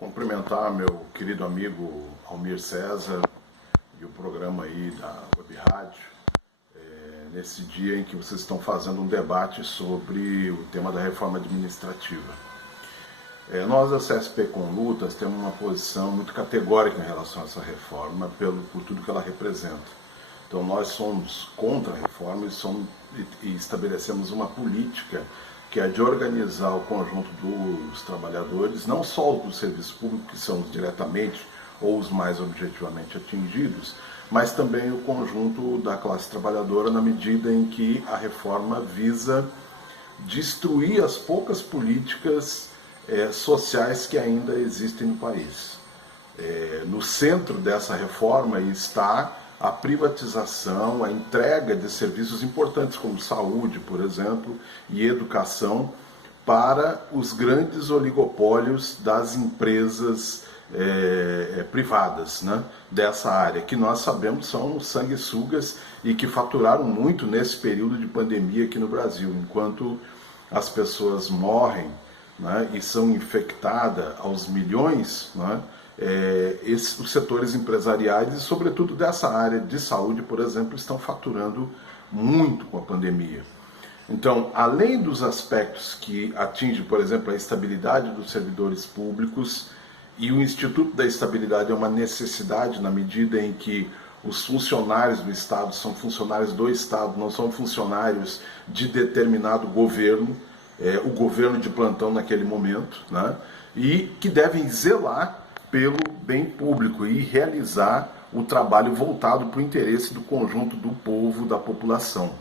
Cumprimentar meu querido amigo Almir César e o programa aí da Web Rádio, nesse dia em que vocês estão fazendo um debate sobre o tema da reforma administrativa. Nós da CSP com Lutas temos uma posição muito categórica em relação a essa reforma, por tudo que ela representa. Então nós somos contra a reforma e estabelecemos uma política que é de organizar o conjunto dos trabalhadores, não só os do serviço público, que são os diretamente ou os mais objetivamente atingidos, mas também o conjunto da classe trabalhadora, na medida em que a reforma visa destruir as poucas políticas sociais que ainda existem no país. No centro dessa reforma está a privatização, a entrega de serviços importantes como saúde, por exemplo, e educação para os grandes oligopólios das empresas privadas, né, dessa área, que nós sabemos são sanguessugas e que faturaram muito nesse período de pandemia aqui no Brasil. Enquanto as pessoas morrem, né, e são infectadas aos milhões, né, os setores empresariais e sobretudo dessa área de saúde, por exemplo, estão faturando muito com a pandemia. Então, além dos aspectos que atingem, por exemplo, a estabilidade dos servidores públicos, e o Instituto da Estabilidade é uma necessidade na medida em que os funcionários do Estado são funcionários do Estado, não são funcionários de determinado governo, o governo de plantão naquele momento, né? E que devem zelar pelo bem público e realizar o trabalho voltado para o interesse do conjunto do povo, da população.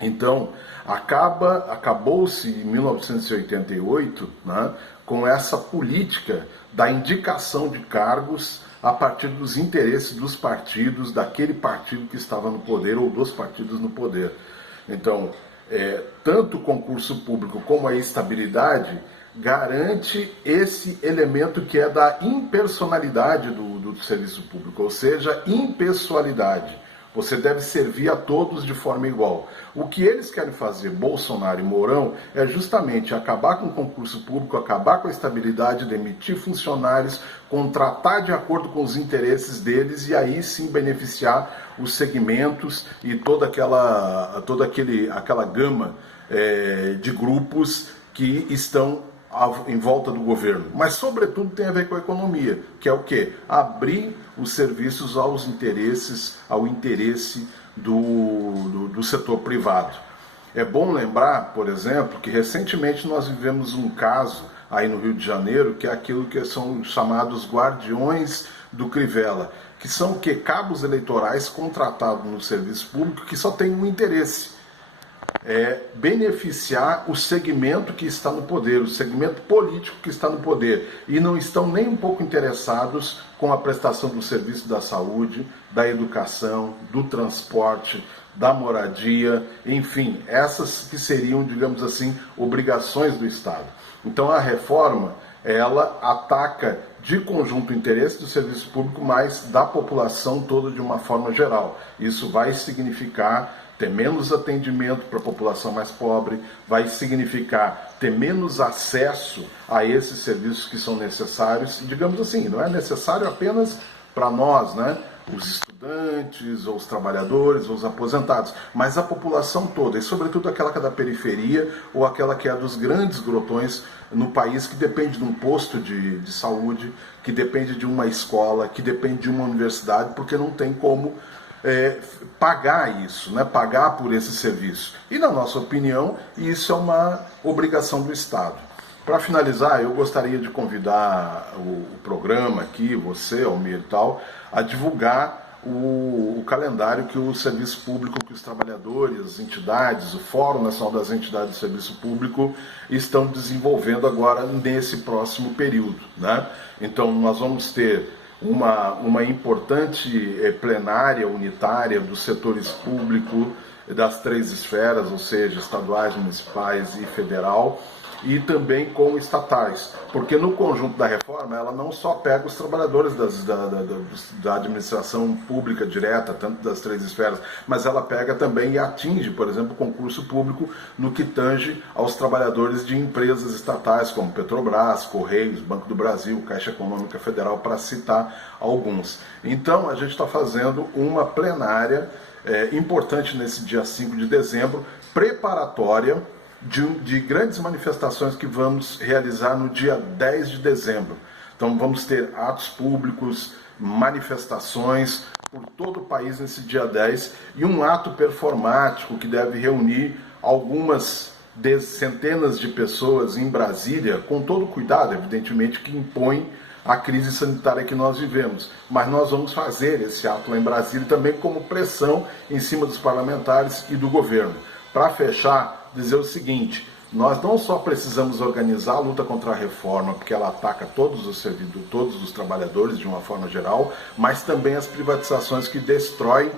Então, acabou-se em 1988, né, com essa política da indicação de cargos a partir dos interesses dos partidos, daquele partido que estava no poder ou dos partidos no poder. Então, tanto o concurso público como a estabilidade garante esse elemento que é da impersonalidade do serviço público, ou seja, impessoalidade. Você deve servir a todos de forma igual. O que eles querem fazer, Bolsonaro e Mourão, é justamente acabar com o concurso público, acabar com a estabilidade, demitir funcionários, contratar de acordo com os interesses deles e aí sim beneficiar os segmentos e toda aquela gama de grupos que estão em volta do governo, mas sobretudo tem a ver com a economia, que é o quê? Abrir os serviços ao interesse do setor privado. É bom lembrar, por exemplo, que recentemente nós vivemos um caso aí no Rio de Janeiro, que é aquilo que são chamados guardiões do Crivella, que são cabos eleitorais contratados no serviço público que só tem um interesse: beneficiar o segmento que está no poder, o segmento político que está no poder, e não estão nem um pouco interessados com a prestação do serviço da saúde, da educação, do transporte, da moradia, enfim, essas que seriam, digamos assim, obrigações do Estado. Então a reforma, ela ataca de conjunto o interesse do serviço público, mas da população toda de uma forma geral. Isso vai significar ter menos atendimento para a população mais pobre, vai significar ter menos acesso a esses serviços que são necessários, digamos assim, não é necessário apenas para nós, né? Os estudantes, ou os trabalhadores, ou os aposentados, mas a população toda, e sobretudo aquela que é da periferia, ou aquela que é dos grandes grotões no país, que depende de um posto de saúde, que depende de uma escola, que depende de uma universidade, porque não tem como pagar isso, né? Pagar por esse serviço. E na nossa opinião, isso é uma obrigação do Estado. Para finalizar, eu gostaria de convidar o programa aqui, você, Almir e tal, a divulgar o calendário que o serviço público, que os trabalhadores, as entidades, o Fórum Nacional das Entidades de Serviço Público estão desenvolvendo agora nesse próximo período, né? Então nós vamos ter uma importante plenária unitária dos setores públicos das três esferas, ou seja, estaduais, municipais e federal, e também com estatais, porque no conjunto da reforma ela não só pega os trabalhadores da administração pública direta, tanto das 3 esferas, mas ela pega também e atinge, por exemplo, o concurso público no que tange aos trabalhadores de empresas estatais como Petrobras, Correios, Banco do Brasil, Caixa Econômica Federal, para citar alguns. Então a gente está fazendo uma plenária importante nesse dia 5 de dezembro, preparatória de grandes manifestações que vamos realizar no dia 10 de dezembro. Então vamos ter atos públicos, manifestações por todo o país nesse dia 10 e um ato performático que deve reunir algumas centenas de pessoas em Brasília, com todo o cuidado, evidentemente, que impõe a crise sanitária que nós vivemos. Mas nós vamos fazer esse ato lá em Brasília também como pressão em cima dos parlamentares e do governo. Para fechar, dizer o seguinte: nós não só precisamos organizar a luta contra a reforma, porque ela ataca todos os servidores, todos os trabalhadores de uma forma geral, mas também as privatizações que destroem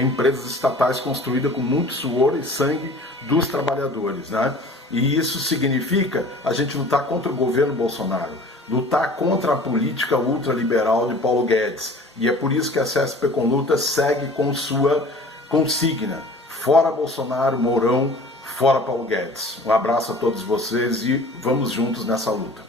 empresas estatais construídas com muito suor e sangue dos trabalhadores, né? E isso significa a gente lutar contra o governo Bolsonaro, lutar contra a política ultraliberal de Paulo Guedes. E é por isso que a CSP com Luta segue com sua consigna: fora Bolsonaro, Mourão, fora Paulo Guedes. Um abraço a todos vocês e vamos juntos nessa luta.